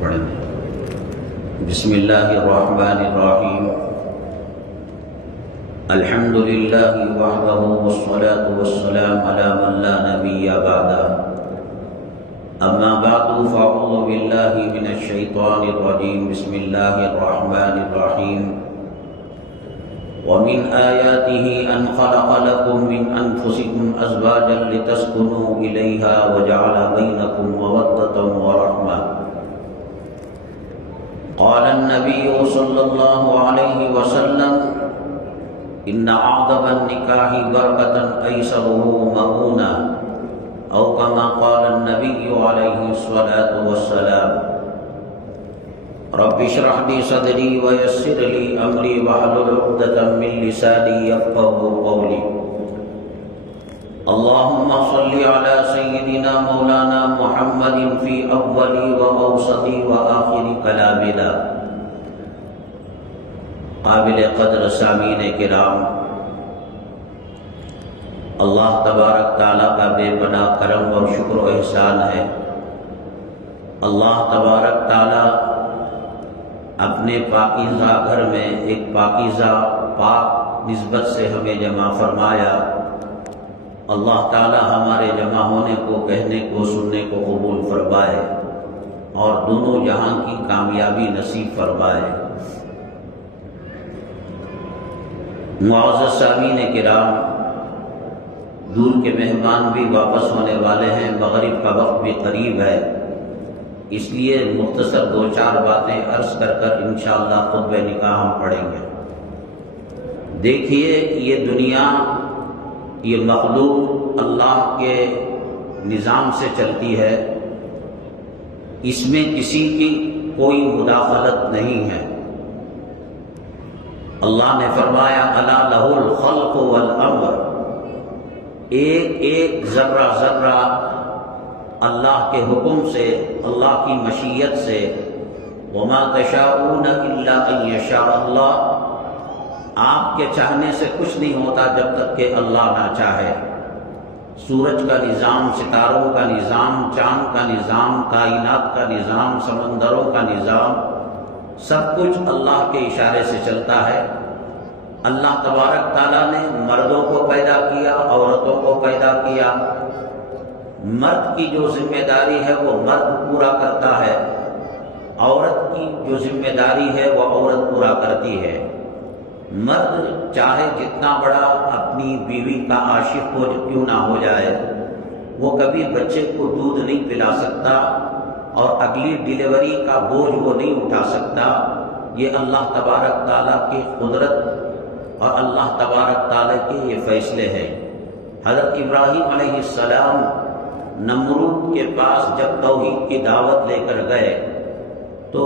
پڑھیں۔ بسم اللہ الرحمن الرحیم، الحمد للہ وحدہ والصلاة والسلام علی من لا نبی بعدہ، اما بعد فاعوذ باللہ من الشیطان الرجیم، بسم اللہ الرحمن الرحیم۔ ومن آیاته أن خلق لكم من أنفسكم أزواجا لتسكنوا إليها وجعل بينكم مودة ورحمة۔ قال النبي صلى الله عليه وسلم إن أعظم النكاح بركة أيسره مؤونة، أو كما قال النبي عليه الصلاة والسلام۔ رب اشرح لي صدري ويسر لي امري واحلل عقدة من لساني يفقهوا قولي۔ اللهم صل على سيدنا مولانا محمد في اول واوسط واخر كلامنا۔ قابل قدر سامعین کرام، اللہ تبارک تعالیٰ کا بے پناہ کرم اور شکر و احسان ہے۔ اللہ تبارک تعالیٰ اپنے پاکیزہ گھر میں ایک پاکیزہ پاک نسبت سے ہمیں جمع فرمایا۔ اللہ تعالی ہمارے جمع ہونے کو، کہنے کو، سننے کو قبول فرمائے اور دونوں جہاں کی کامیابی نصیب فرمائے۔ معزز سامعین کرام، دور کے مہمان بھی واپس ہونے والے ہیں، مغرب کا وقت بھی قریب ہے، اس لیے مختصر دو چار باتیں عرض کر انشاءاللہ خطبہ نکاح ہم پڑھیں گے۔ دیکھیے، یہ دنیا، یہ مخلوق اللہ کے نظام سے چلتی ہے، اس میں کسی کی کوئی مداخلت نہیں ہے۔ اللہ نے فرمایا الا لہ الخلق والامر، ایک ایک ذرہ ذرہ اللہ کے حکم سے، اللہ کی مشیت سے۔ وما تشاءون الا ان یشاء اللہ، آپ کے چاہنے سے کچھ نہیں ہوتا جب تک کہ اللہ نہ چاہے۔ سورج کا نظام، ستاروں کا نظام، چاند کا نظام، کائنات کا نظام، سمندروں کا نظام، سب کچھ اللہ کے اشارے سے چلتا ہے۔ اللہ تبارک تعالیٰ نے مردوں کو پیدا کیا، عورتوں کو پیدا کیا۔ مرد کی جو ذمہ داری ہے وہ مرد پورا کرتا ہے، عورت کی جو ذمہ داری ہے وہ عورت پورا کرتی ہے۔ مرد چاہے جتنا بڑا اپنی بیوی کا عاشق ہو کیوں نہ ہو جائے، وہ کبھی بچے کو دودھ نہیں پلا سکتا اور اگلی ڈیلیوری کا بوجھ وہ نہیں اٹھا سکتا۔ یہ اللہ تبارک تعالیٰ کی قدرت اور اللہ تبارک تعالیٰ کے یہ فیصلے ہیں۔ حضرت ابراہیم علیہ السلام نمرود کے پاس جب توحید کی دعوت لے کر گئے تو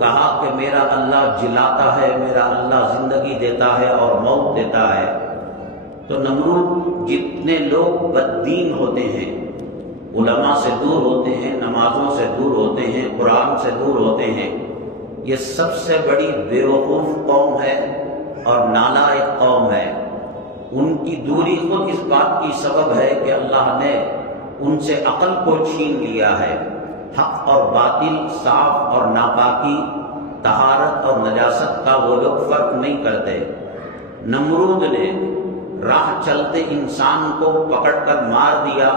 کہا کہ میرا اللہ جلاتا ہے، میرا اللہ زندگی دیتا ہے اور موت دیتا ہے۔ تو نمرود، جتنے لوگ بددین ہوتے ہیں، علماء سے دور ہوتے ہیں، نمازوں سے دور ہوتے ہیں، قرآن سے دور ہوتے ہیں، یہ سب سے بڑی بیوقوف قوم ہے اور نالائق قوم ہے۔ ان کی دوری خود اس بات کی سبب ہے کہ اللہ نے ان سے عقل کو چھین لیا ہے۔ حق اور باطل، صاف اور ناپاکی، طہارت اور نجاست کا وہ لوگ فرق نہیں کرتے۔ نمرود نے راہ چلتے انسان کو پکڑ کر مار دیا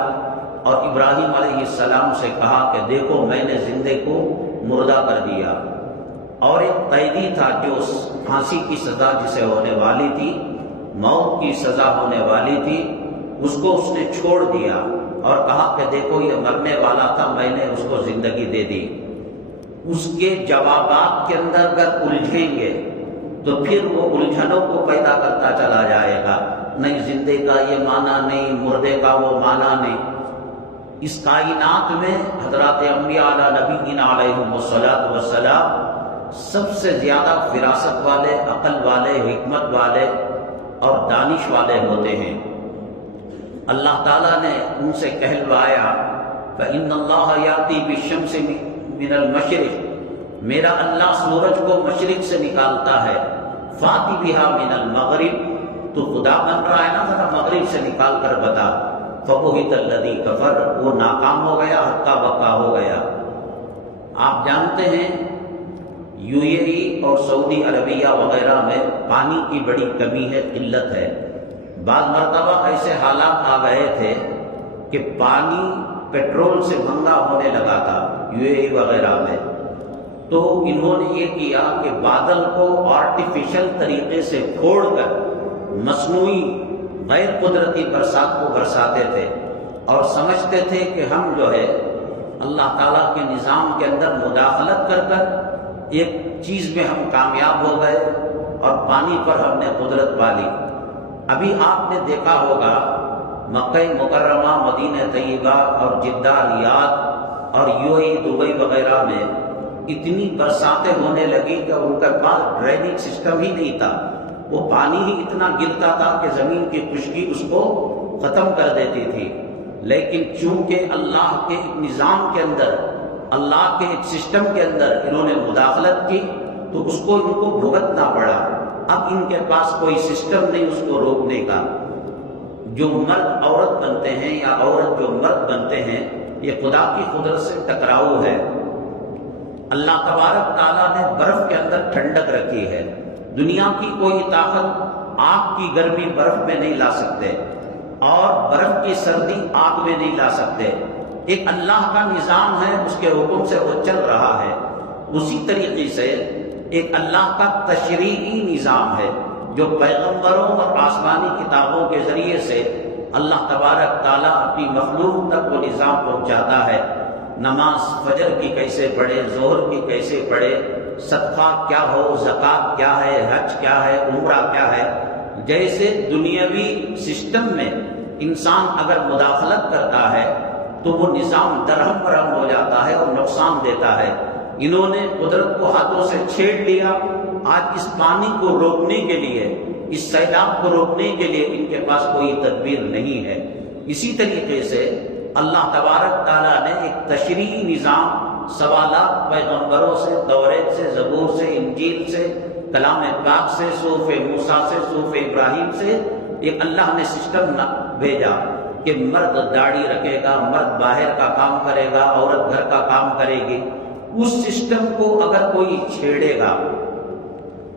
اور ابراہیم علیہ السلام سے کہا کہ دیکھو میں نے زندے کو مردہ کر دیا۔ اور ایک قیدی تھا جو پھانسی کی سزا جسے ہونے والی تھی، موت کی سزا ہونے والی تھی، اس کو اس نے چھوڑ دیا اور کہا کہ دیکھو یہ مرنے والا تھا، میں نے اس کو زندگی دے دی۔ اس کے جوابات کے اندر اگر الجھیں گے تو پھر وہ الجھنوں کو پیدا کرتا چلا جائے گا۔ نہیں زندے کا یہ معنی نہیں، مردے کا وہ معنی نہیں۔ اس کائنات میں حضرات انبیاء علی نبینا علیہم الصلاۃ والسلام سب سے زیادہ فراست والے، عقل والے، حکمت والے اور دانش والے ہوتے ہیں۔ اللہ تعالیٰ نے ان سے کہلوایا فَإِنَّ اللَّهَ يَأْتِي بِالشَّمْسِ مِنَ الْمَشْرِقِ، میرا اللہ سورج کو مشرق سے نکالتا ہے، فَأْتِ بِهَا مِنَ الْمَغْرِبِ، تو خدا بن رہا ہے نا، ذرا مغرب سے نکال کر بتا۔ فَبُهِتَ الَّذِي كَفَرَ، وہ ناکام ہو گیا، ہکا بکا ہو گیا۔ آپ جانتے ہیں یو اے ای اور سعودی عربیہ وغیرہ میں پانی کی بڑی کمی ہے، قلت ہے۔ بعض مرتبہ ایسے حالات آ گئے تھے کہ پانی پیٹرول سے مہنگا ہونے لگا تھا یو اے ای وغیرہ میں، تو انہوں نے یہ کیا کہ بادل کو آرٹیفیشل طریقے سے پھوڑ کر مصنوعی غیر قدرتی برسات کو برساتے تھے، اور سمجھتے تھے کہ ہم جو ہے اللہ تعالیٰ کے نظام کے اندر مداخلت کر کر ایک چیز میں ہم کامیاب ہو گئے اور پانی پر ہم نے قدرت پا لی۔ ابھی آپ نے دیکھا ہوگا مکہ مکرمہ، مدینہ طیبہ اور جدہ، ریاض اور یو اے ای دبئی وغیرہ میں اتنی برساتیں ہونے لگی کہ ان کے پاس ڈرینیج سسٹم ہی نہیں تھا، وہ پانی ہی اتنا گرتا تھا کہ زمین کی خشکی اس کو ختم کر دیتی تھی۔ لیکن چونکہ اللہ کے ایک نظام کے اندر، اللہ کے ایک سسٹم کے اندر انہوں نے مداخلت کی تو اس کو ان کو بھگتنا پڑا۔ اب ان کے پاس کوئی سسٹم نہیں اس کو روکنے کا۔ جو مرد عورت بنتے ہیں یا عورت جو مرد بنتے ہیں، یہ خدا کی قدرت سے ٹکراؤ ہے۔ اللہ تبارک تعالیٰ نے برف کے اندر ٹھنڈک رکھی ہے۔ دنیا کی کوئی طاقت آگ کی گرمی برف میں نہیں لا سکتے، اور برف کی سردی آگ میں نہیں لا سکتے۔ ایک اللہ کا نظام ہے، اس کے حکم سے وہ چل رہا ہے۔ اسی طریقے سے ایک اللہ کا تشریعی نظام ہے جو پیغمبروں اور آسمانی کتابوں کے ذریعے سے اللہ تبارک تعالیٰ اپنی مخلوق تک وہ نظام پہنچاتا ہے۔ نماز فجر کی کیسے پڑھے، ظہر کی کیسے پڑھے، صدقہ کیا ہو، زکوٰۃ کیا ہے، حج کیا ہے، عمرہ کیا ہے۔ جیسے دنیاوی سسٹم میں انسان اگر مداخلت کرتا ہے تو وہ نظام درہم برہم ہو جاتا ہے اور نقصان دیتا ہے۔ انہوں نے قدرت کو ہاتھوں سے چھیڑ لیا۔ آج اس پانی کو روکنے کے لیے، اس سیلاب کو روکنے کے لیے ان کے پاس کوئی تدبیر نہیں ہے۔ اسی طریقے سے اللہ تبارک تعالیٰ نے ایک تشریعی نظام سوالات پیغمبروں سے، توریت سے، زبور سے، انجیل سے، کلام پاک سے، صحف موسیٰ سے، صحف ابراہیم سے ایک اللہ نے سسٹم بھیجا کہ مرد داڑھی رکھے گا، مرد باہر کا کام کرے گا، عورت گھر کا کام کرے گی۔ اس سسٹم کو اگر کوئی چھیڑے گا،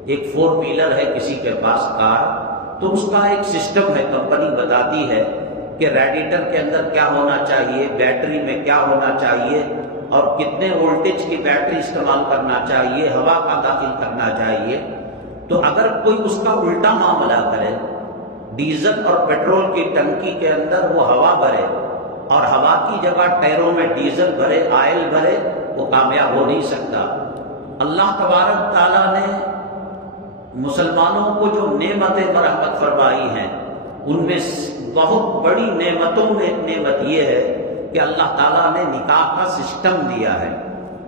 ایک 4 ویلر ہے کسی کے پاس کار، تو اس کا ایک سسٹم ہے، کمپنی بتاتی ہے کہ ریڈیٹر کے اندر کیا ہونا چاہیے، بیٹری میں کیا ہونا چاہیے، اور کتنے وولٹیج کی بیٹری استعمال کرنا چاہیے، ہوا کا داخل کرنا چاہیے۔ تو اگر کوئی اس کا الٹا معاملہ کرے، ڈیزل اور پیٹرول کی ٹنکی کے اندر وہ ہوا بھرے اور ہوا کی جگہ ٹائروں میں ڈیزل بھرے، آئل بھرے، وہ کامیاب ہو نہیں سکتا۔ اللہ تبارک تعالیٰ نے مسلمانوں کو جو نعمتیں مرحمت فرمائی ہیں، ان میں بہت بڑی نعمتوں میں ایک نعمت یہ ہے کہ اللہ تعالیٰ نے نکاح کا سسٹم دیا ہے۔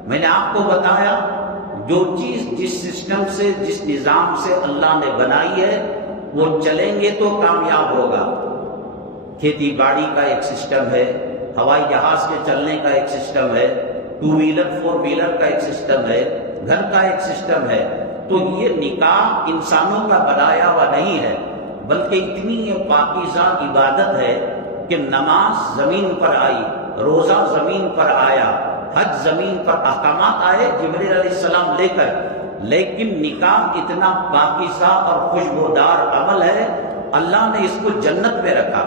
میں نے آپ کو بتایا جو چیز جس سسٹم سے، جس نظام سے اللہ نے بنائی ہے وہ چلیں گے تو کامیاب ہوگا۔ کھیتی باڑی کا ایک سسٹم ہے، ہوائی جہاز کے چلنے کا ایک سسٹم ہے، 2 ویلر 4 ویلر کا ایک سسٹم ہے، گھر کا ایک سسٹم ہے۔ تو یہ نکاح انسانوں کا بنایا ہوا نہیں ہے، بلکہ اتنی یہ پاکیزہ عبادت ہے کہ نماز زمین پر آئی، روزہ زمین پر آیا، حج زمین پر احکامات آئے جبرائیل علیہ السلام لے کر، لیکن نکاح اتنا پاکیزہ اور خوشبودار عمل ہے، اللہ نے اس کو جنت میں رکھا۔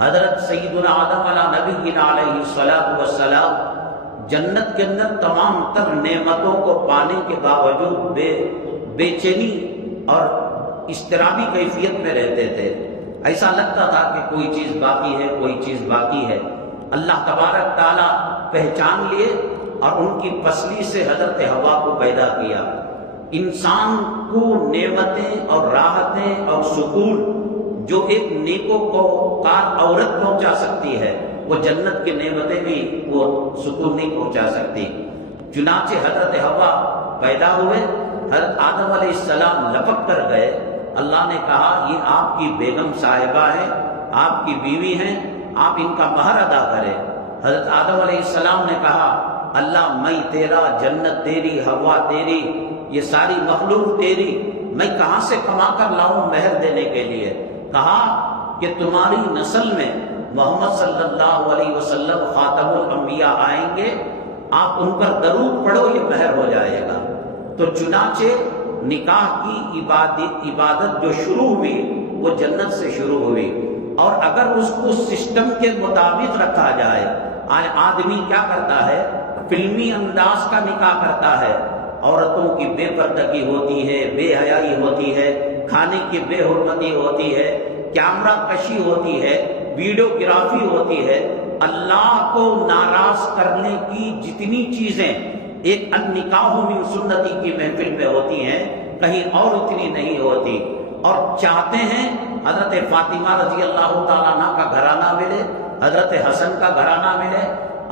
حضرت سیدنا آدم علیہ نبینا علیہ السلام جنت کے اندر تمام تر نعمتوں کو پانے کے باوجود بے چینی اور اضطرابی کیفیت میں رہتے تھے۔ ایسا لگتا تھا کہ کوئی چیز باقی ہے، کوئی چیز باقی ہے۔ اللہ تبارک تعالیٰ پہچان لیے اور ان کی پسلی سے حضرت حوا کو پیدا کیا۔ انسان کو نعمتیں اور راحتیں اور سکون جو ایک نیکو کو کار عورت پہنچا سکتی ہے، وہ جنت کی نعمتیں بھی وہ سکون نہیں پہنچا سکتی۔ چنانچہ حضرت حوا پیدا ہوئے، حضرت آدم علیہ السلام لپک کر گئے۔ اللہ نے کہا یہ آپ کی بیگم صاحبہ ہیں، آپ کی بیوی ہیں، آپ ان کا مہر ادا کریں۔ حضرت آدم علیہ السلام نے کہا اللہ میں تیرا، جنت تیری، ہوا تیری، یہ ساری مخلوق تیری، میں کہاں سے کما کر لاؤں مہر دینے کے لیے؟ کہا کہ تمہاری نسل میں محمد صلی اللہ علیہ وسلم خاتم الانبیاء آئیں گے، آپ ان پر درود پڑھو یہ مہر ہو جائے گا۔ تو چنانچہ نکاح کی عبادت جو شروع ہوئی وہ جنت سے شروع ہوئی، اور اگر اس کو سسٹم کے مطابق رکھا جائے، آدمی کیا کرتا ہے، فلمی انداز کا نکاح کرتا ہے، عورتوں کی بے پردگی ہوتی ہے، بے حیائی ہوتی ہے، کھانے کی بے حرمتی ہوتی ہے، کیمرہ کشی ہوتی ہے، ویڈیو گرافی ہوتی ہے، اللہ کو ناراض کرنے کی جتنی چیزیں ایک النکاح من سنتی کی محفل میں ہوتی ہیں کہیں اور اتنی نہیں ہوتی، اور چاہتے ہیں حضرت فاطمہ رضی اللہ تعالیٰ عنہ کا گھرانہ ملے، حضرت حسن کا گھرانہ ملے۔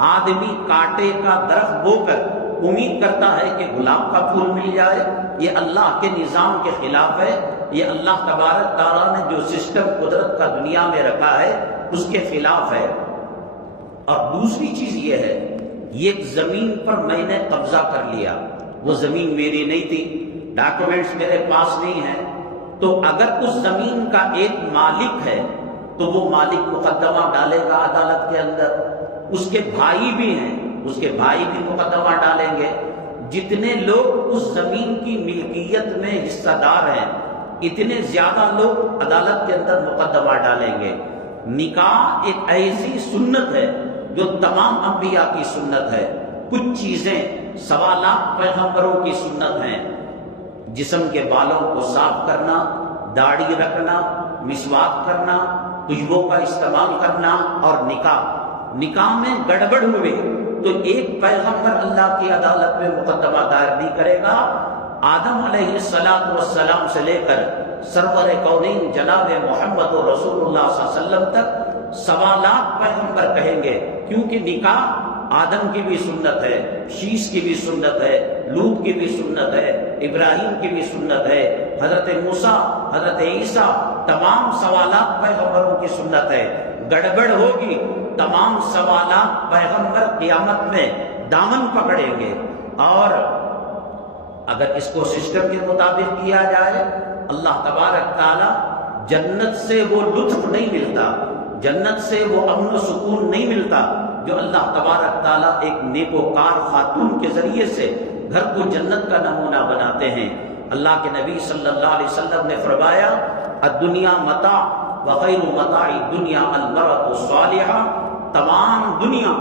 آدمی کانٹے کا درخت بو کر امید کرتا ہے کہ گلاب کا پھول مل جائے، یہ اللہ کے نظام کے خلاف ہے، یہ اللہ تبارک تعالیٰ نے جو سسٹم قدرت کا دنیا میں رکھا ہے اس کے خلاف ہے۔ اور دوسری چیز یہ ہے، یہ زمین پر میں نے قبضہ کر لیا، وہ زمین میری نہیں تھی، ڈاکومنٹس میرے پاس نہیں ہیں، تو اگر اس زمین کا ایک مالک ہے تو وہ مالک مقدمہ ڈالے گا عدالت کے اندر، اس کے بھائی بھی ہیں، اس کے بھائی بھی مقدمہ ڈالیں گے، جتنے لوگ اس زمین کی ملکیت میں حصہ دار ہیں اتنے زیادہ لوگ عدالت کے اندر مقدمہ ڈالیں گے۔ نکاح ایک ایسی سنت ہے جو تمام انبیاء کی سنت ہے۔ کچھ چیزیں 1.25 لاکھ پیغمبروں کی سنت ہیں، جسم کے بالوں کو صاف کرنا، داڑھی رکھنا، مسواک کرنا، خوشبو کا استعمال کرنا، اور نکاح میں گڑبڑ ہوئے تو ایک پیغمبر اللہ کی عدالت میں مقدمہ دائر نہیں کرے گا۔ آدم علیہ السلام سے لے کر سرور کونین جناب محمد رسول اللہ صلی اللہ علیہ وسلم تک 1.25 لاکھ پیغمبر کہیں گے، کیونکہ نکاح آدم کی بھی سنت ہے، شیش کی بھی سنت ہے، لوط کی بھی سنت ہے، ابراہیم کی بھی سنت ہے، حضرت موسیٰ، حضرت عیسیٰ، تمام 1.25 لاکھ پیغمبروں کی سنت ہے۔ گڑبڑ ہوگی تمام 1.25 لاکھ پیغمبر قیامت میں دامن پکڑیں گے، اور اگر اس کو سسٹم کے مطابق کیا جائے اللہ تبارک تعالی جنت سے وہ لطف نہیں ملتا، جنت سے وہ امن و سکون نہیں ملتا جو اللہ تبارک تعالیٰ ایک نیکوکار خاتون کے ذریعے سے گھر کو جنت کا نمونہ بناتے ہیں۔ اللہ کے نبی صلی اللہ علیہ وسلم نے فرمایا الدنیا متاع وخیر متاع الدنیا المرأة الصالحہ، تمام دنیا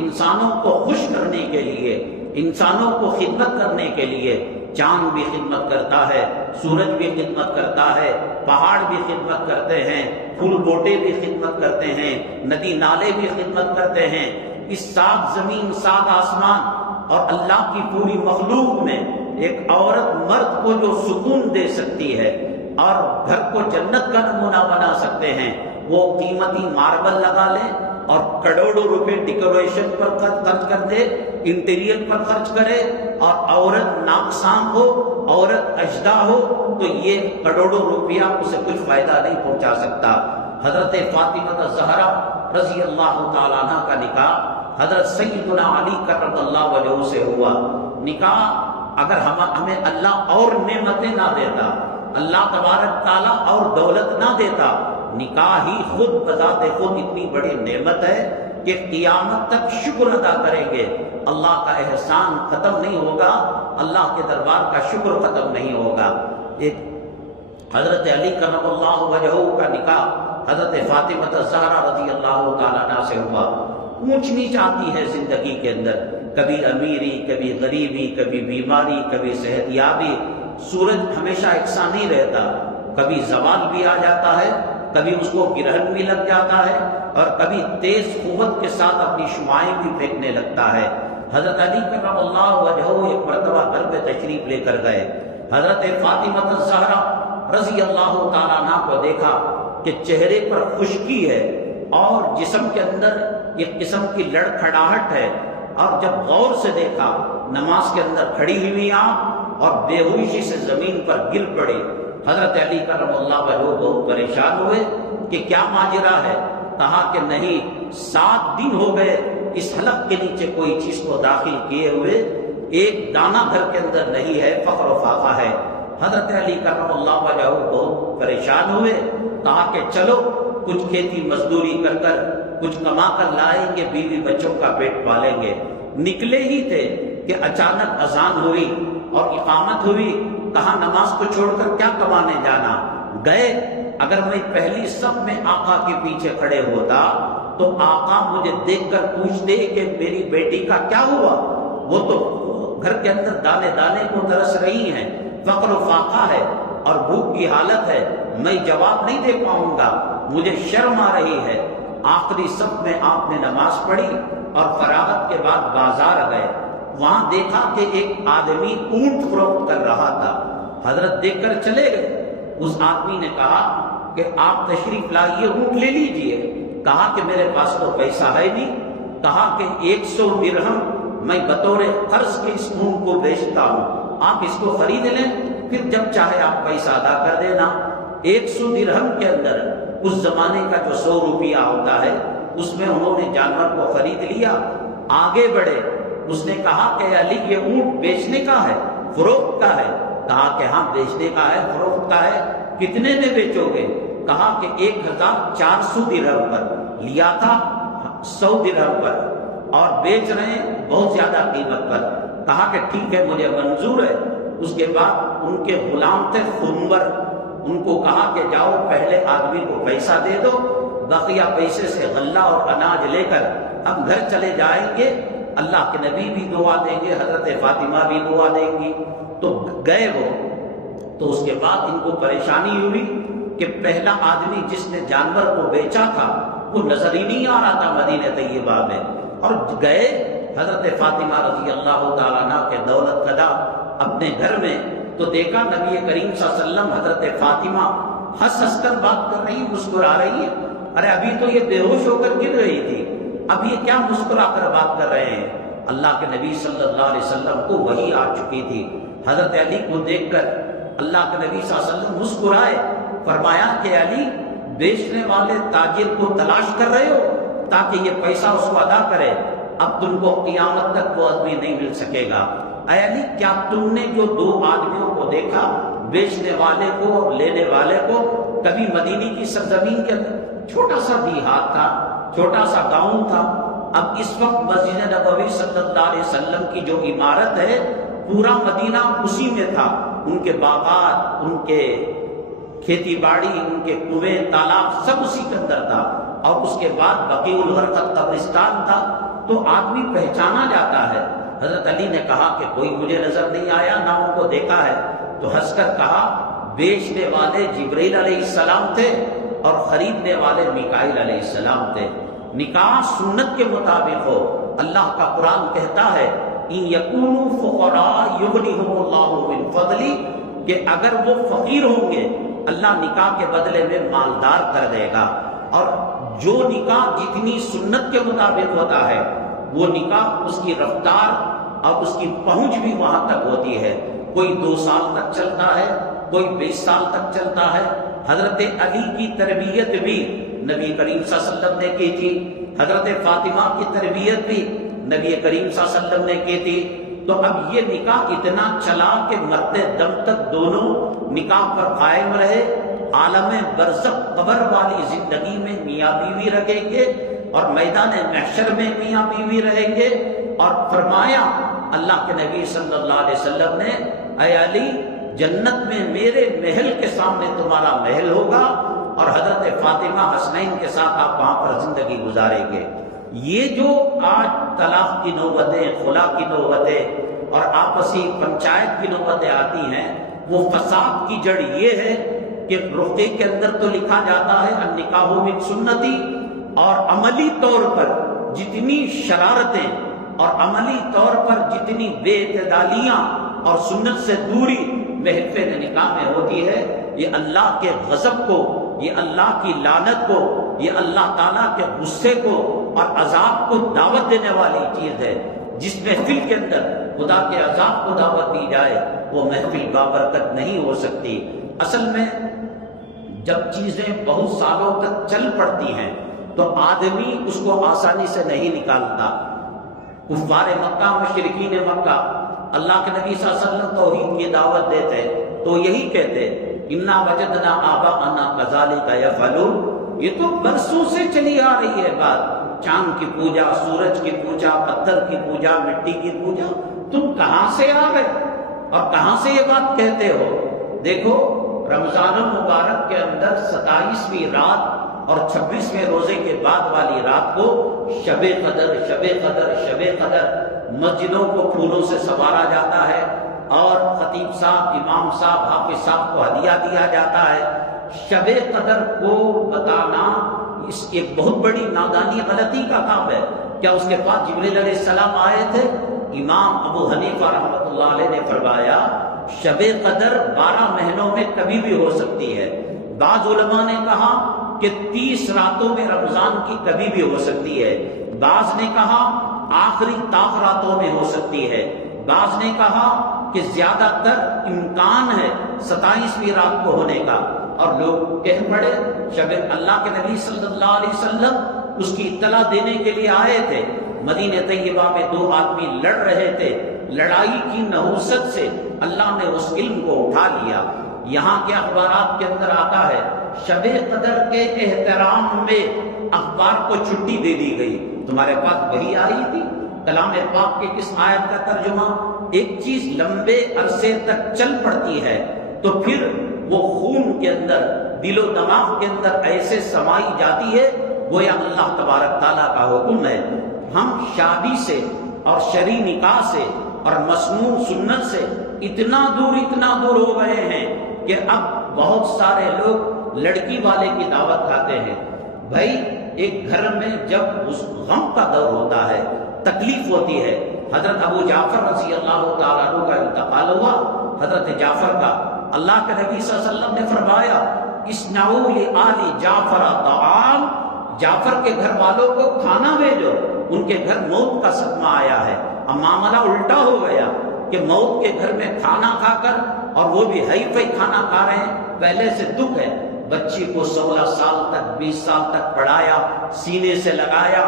انسانوں کو خوش کرنے کے لیے، انسانوں کو خدمت کرنے کے لیے، چاند بھی خدمت کرتا ہے، سورج بھی خدمت کرتا ہے، پہاڑ بھی خدمت کرتے ہیں، پھول بوٹے بھی خدمت کرتے ہیں، ندی نالے بھی خدمت کرتے ہیں۔ اس 7 زمین 7 آسمان اور اللہ کی پوری مخلوق میں ایک عورت مرد کو جو سکون دے سکتی ہے اور گھر کو جنت کا نمونہ بنا سکتے ہیں، وہ قیمتی ماربل لگا لیں اور کروڑوں روپے ڈیکوریشن پر خرچ کر دے، انٹیریئر پر خرچ کرے، اور عورت ناقصان ہو، عورت اجدا ہو، تو یہ کروڑوں روپیہ اسے کچھ فائدہ نہیں پہنچا سکتا۔ حضرت فاطمہ الزہرا رضی اللہ تعالیٰ عنہ کا نکاح حضرت سیدنا علی کرم اللہ وجہہ سے ہوا۔ نکاح اگر ہمیں اللہ اور نعمتیں نہ دیتا، اللہ تبارک تعالیٰ اور دولت نہ دیتا، نکاح ہی خود بذات خود اتنی بڑی نعمت ہے کہ قیامت تک شکر ادا کریں گے، اللہ کا احسان ختم نہیں ہوگا، اللہ کے دربار کا شکر ختم نہیں ہوگا۔ ایک حضرت علی کرم اللہ وجہہ کا نکاح حضرت فاطمہ الزہرا رضی اللہ تعالیٰ عنہ سے ہوا۔ اونچ نیچ آتی ہے زندگی کے اندر، کبھی امیری، کبھی غریبی، کبھی بیماری، کبھی صحت یابی۔ سورج ہمیشہ یکساں نہیں رہتا، کبھی زوال بھی آ جاتا ہے، کبھی اس کو گرہن بھی لگ جاتا ہے، اور کبھی تیز قوت کے ساتھ اپنی شعاعیں بھی پھینکنے لگتا ہے۔ حضرت علی کرم اللہ وجہہ ایک مرتبہ گھر پہ تشریف لے کر گئے، حضرت فاطمہ الزہرا رضی اللہ تعالیٰ عنہ کو دیکھا کہ چہرے پر خشکی ہے اور جسم کے اندر ایک قسم کی لڑکھڑاہٹ ہے، اور جب غور سے دیکھا نماز کے اندر کھڑی ہوئی آپ اور بے ہوشی سے زمین پر گر پڑی۔ حضرت علی کرم اللہ وجہہ بہت پریشان ہوئے کہ کیا ماجرا ہے؟ کہا کہ نہیں، 7 دن ہو گئے اس حلق کے نیچے کوئی چیز کو داخل کیے ہوئے، ایک دانہ گھر کے اندر نہیں ہے، فقر و فاقہ ہے۔ حضرت علی کرم اللہ وجہہ بہت پریشان ہوئے، کہا کہ چلو کچھ کھیتی مزدوری کر کر کچھ کما کر لائیں گے، بیوی بچوں کا پیٹ پالیں گے۔ نکلے ہی تھے کہ اچانک اذان ہوئی اور اقامت ہوئی. کہا نماز کو چھوڑ کر کیا کمانے جانا. گئے. اگر میں پہلی صف میں آقا کے پیچھے کھڑے ہوتا تو آقا مجھے دیکھ کر پوچھتے کہ میری بیٹی کا کیا ہوا. وہ تو گھر کے اندر دانے دانے کو ترس رہی ہیں, فقر و فاقہ ہے اور بھوک کی حالت ہے, میں جواب نہیں دے پاؤں گا, مجھے شرم آ رہی ہے. آخری صف میں آپ نے نماز پڑھی اور فراغت کے بعد بازار گئے. وہاں دیکھا کہ ایک آدمی اونٹ فروخت کر رہا تھا. حضرت دیکھ کر چلے گئے. اس آدمی نے کہا کہ آپ تشریف لائیے, اونٹ لے لیجئے. کہا کہ میرے پاس تو پیسہ ہے نہیں. کہا کہ 100 درہم میں بطور قرض کے اس اونٹ کو بیچتا ہوں, آپ اس کو خرید لیں, پھر جب چاہے آپ پیسہ ادا کر دینا. 100 درہم کے اندر اس زمانے کا جو 100 روپیہ ہوتا ہے اس میں انہوں نے جانور کو خرید لیا. آگے بڑھے. اس نے کہا کہ علی یہ اونٹ بیچنے کا ہے, فروخت کا ہے. کہا کہ ہاں بیچنے کا ہے, فروخت کا ہے. کتنے میں بیچو گے؟ کہا کہ 1400 درہم پر. لیا تھا 100 درہم پر اور بیچ رہے ہیں بہت زیادہ قیمت پر. کہا کہ ٹھیک ہے مجھے منظور ہے. اس کے بعد ان کے غلام تھے خنور, ان کو کہا کہ جاؤ پہلے آدمی کو پیسہ دے دو, بقیہ پیسے سے غلہ اور اناج لے کر ہم گھر چلے جائیں گے. اللہ کے نبی بھی دعا دیں گے, حضرت فاطمہ بھی دعا دیں گی. تو گئے وہ. تو اس کے بعد ان کو پریشانی ہوئی کہ پہلا آدمی جس نے جانور کو بیچا تھا وہ نظر ہی نہیں آ رہا تھا مدینہ طیبہ میں. اور گئے حضرت فاطمہ رضی اللہ تعالیٰ عنہ کے دولت قدا اپنے گھر میں, تو دیکھا نبی کریم صلی اللہ علیہ وسلم حضرت فاطمہ ہنس ہنس کر بات کر رہی, مسکرا رہی ہے. ارے ابھی تو یہ بے ہوش ہو کر گر رہی تھی, اب یہ کیا مسکرا کر بات کر رہے ہیں. اللہ کے نبی صلی اللہ علیہ وسلم کو وحی آ چکی تھی. حضرت علی کو دیکھ کر اللہ کے نبی صلی اللہ علیہ وسلم مسکرائے. فرمایا کہ علی بیچنے والے تاجر کو تلاش کر رہے ہو تاکہ یہ پیسہ اس کو ادا کرے. اب تم کو قیامت تک وہ آدمی نہیں مل سکے گا. اے علی کیا تم نے جو 2 آدمیوں کو دیکھا, بیچنے والے کو اور لینے والے کو, کبھی مدینے کی سرزمین کے اندر چھوٹا سا دیہات تھا, چھوٹا سا گاؤں تھا. اب اس وقت مسجد نبوی صلی اللہ علیہ وسلم کی جو عمارت ہے پورا مدینہ اسی میں تھا. ان کے باغات, ان کے کھیتی باڑی, ان کے کنویں تالاب سب اسی کے اندر تھا. اور اس کے بعد بقیع الغرقد قبرستان تھا. تو آدمی پہچانا جاتا ہے. حضرت علی نے کہا کہ کوئی مجھے نظر نہیں آیا, نہ ان کو دیکھا ہے. تو ہنس کر کہا بیچنے والے جبرائیل علیہ السلام تھے اور خریدنے والے میکائیل علیہ السلام تھے. نکاح سنت کے مطابق ہو. اللہ کا قرآن کہتا ہے ان یکونوا فقراء یغنیہم اللہ من فضلہ, کہ اگر وہ فقیر ہوں گے اللہ نکاح کے بدلے میں مالدار کر دے گا. اور جو نکاح جتنی سنت کے مطابق ہوتا ہے وہ نکاح اس کی رفتار اور اس کی پہنچ بھی وہاں تک ہوتی ہے. کوئی 2 سال تک چلتا ہے, کوئی 20 سال تک چلتا ہے. حضرت علی کی تربیت بھی نبی کریم صلی اللہ علیہ وسلم نے کی تھی. حضرت فاطمہ کی تربیت بھی نبی کریم صلی اللہ علیہ وسلم نے کی تھی. تو اب یہ نکاح اتنا چلا کہ مرتے دم تک دونوں نکاح پر قائم رہے. عالم برزخ قبر والی زندگی میں میاں بیوی رہیں گے اور میدان محشر میں میاں بیوی رہیں گے. اور فرمایا اللہ کے نبی صلی اللہ علیہ وسلم نے اے علی جنت میں میرے محل کے سامنے تمہارا محل ہوگا اور حضرت فاطمہ حسنین کے ساتھ آپ وہاں پر زندگی گزاریں گے. یہ جو آج طلاق کی نوبتیں, خلا کی نوبتیں اور آپسی پنچایت کی نوبتیں آتی ہیں, وہ فساد کی جڑ یہ ہے کہ رقعے کے اندر تو لکھا جاتا ہے النکاح من سنتی, اور عملی طور پر جتنی شرارتیں اور عملی طور پر جتنی بے اعتدالیاں اور سنت سے دوری محفل نکاح میں ہوتی ہے, یہ اللہ کے غضب کو, یہ اللہ کی لعنت کو, یہ اللہ تعالیٰ کے غصے کو اور عذاب کو دعوت دینے والی چیز ہے. جس محفل کے اندر خدا کے عذاب کو دعوت دی جائے وہ محفل بابرکت نہیں ہو سکتی. اصل میں جب چیزیں بہت سالوں تک چل پڑتی ہیں تو آدمی اس کو آسانی سے نہیں نکالتا. کفار مکہ, مشرکین مکہ اللہ کے نبی صلی اللہ علیہ وسلم توحید کی دعوت دیتے تو یہی کہتے انا وجدنا آباءنا کذالک یفعلون, یہ تو برسوں سے چلی آ رہی ہے بات، چاند کی پوجا، سورج کی پوجا، پتھر کی پوجا، مٹی کی پوجا، تم کہاں سے آ گئے اور کہاں سے یہ بات کہتے ہو؟ دیکھو رمضان المبارک کے اندر 27ویں رات اور 26ویں روزے کے بعد والی رات کو شب قدر شب قدر شب قدر مسجدوں کو پھولوں سے سنوارا جاتا ہے اور خطیب صاحب، امام صاحب، حافظ صاحب کو ہدیہ دیا جاتا ہے۔ شب قدر کو بتانا اس کی ایک بہت بڑی نادانی غلطی کا کام ہے۔ کیا اس کے پاس جبریل علیہ السلام آئے تھے؟ امام ابو حنیفہ رحمۃ اللہ علیہ نے فرمایا شب قدر 12 مہینوں میں کبھی بھی ہو سکتی ہے۔ بعض علماء نے کہا کہ 30 راتوں میں رمضان کی کبھی بھی ہو سکتی ہے، بعض نے کہا آخری طاق راتوں میں ہو سکتی ہے، بعض نے کہا کہ زیادہ تر امکان ہے 27ویں رات کو ہونے کا۔ اور لوگ کہہ پڑے شب اللہ کے نبی صلی اللہ علیہ وسلم اس کی اطلاع دینے کے لیے آئے تھے، مدینہ طیبہ میں 2 آدمی لڑ رہے تھے، لڑائی کی نحوست سے اللہ نے اس علم کو اٹھا لیا۔ یہاں کے اخبارات کے اندر آتا ہے شب قدر کے احترام میں اخبار کو چھٹی دے دی گئی۔ تمہارے پاس وہی آئی تھی؟ کلام پاک کے کس آیت کا ترجمہ؟ ایک چیز لمبے عرصے تک چل پڑتی ہے تو پھر وہ خون کے اندر، دل و دماغ کے اندر ایسے سمائی جاتی ہے، گویا اللہ تبارک تعالیٰ کا حکم ہے۔ ہم شادی سے اور شرعی نکاح سے اور مسنون سنت سے اتنا دور ہو گئے ہیں کہ اب بہت سارے لوگ لڑکی والے کی دعوت کھاتے ہیں۔ بھائی ایک گھر میں جب اس غم کا دور ہوتا ہے، تکلیف ہوتی ہے، حضرت ابو جعفر رضی اللہ تعالیٰ عنہ کا انتقال ہوا، حضرت جعفر کا، اللہ کے نبی صلی اللہ علیہ وسلم نے فرمایا اصنعوا لآل جعفر طعام، جعفر کے گھر والوں کو کھانا بھیجو، ان کے گھر موت کا صدمہ آیا ہے۔ اب معاملہ الٹا ہو گیا کہ موت کے گھر میں کھانا کھا کر، اور وہ بھی ہائی فائی کھانا کھا رہے ہیں، پہلے سے دکھ ہے۔ بچی کو 16 سال تک 20 سال تک پڑھایا، سینے سے لگایا،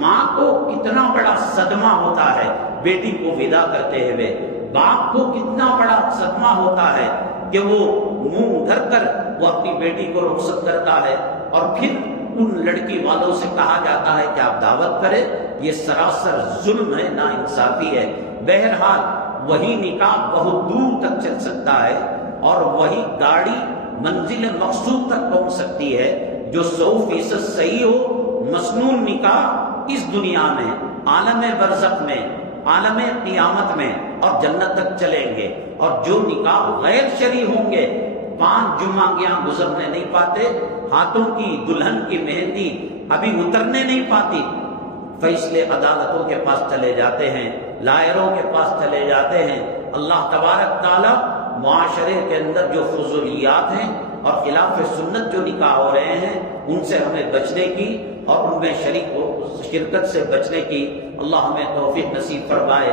ماں کو کتنا بڑا صدمہ ہوتا ہے بیٹی کو ودا کرتے ہوئے، باپ کو کتنا بڑا صدمہ ہوتا ہے کہ وہ منہ دھر کر وہ اپنی بیٹی کو رخصت کرتا ہے، اور پھر ان لڑکی والوں سے کہا جاتا ہے کہ آپ دعوت کریں۔ یہ سراسر ظلم ہے، ناانصافی ہے۔ بہرحال وہی نکاح بہت دور تک چل سکتا ہے اور وہی گاڑی منزل مقصود تک پہنچ سکتی ہے جو 100% صحیح ہو۔ مسنون نکاح اس دنیا میں، عالم برزخ میں، عالم قیامت میں اور جنت تک چلیں گے، اور جو نکاح غیر شرعی ہوں گے 5 جمعہ گزرنے نہیں پاتے، ہاتھوں کی دلہن کی مہندی ابھی اترنے نہیں پاتی، فیصلے عدالتوں کے پاس چلے جاتے ہیں، لائروں کے پاس چلے جاتے ہیں۔ اللہ تبارک تعالیٰ معاشرے کے اندر جو فضولیات ہیں اور خلاف سنت جو نکاح ہو رہے ہیں ان سے ہمیں بچنے کی اور ان میں شرکت سے بچنے کی اللہ ہمیں توفیق نصیب فرمائے۔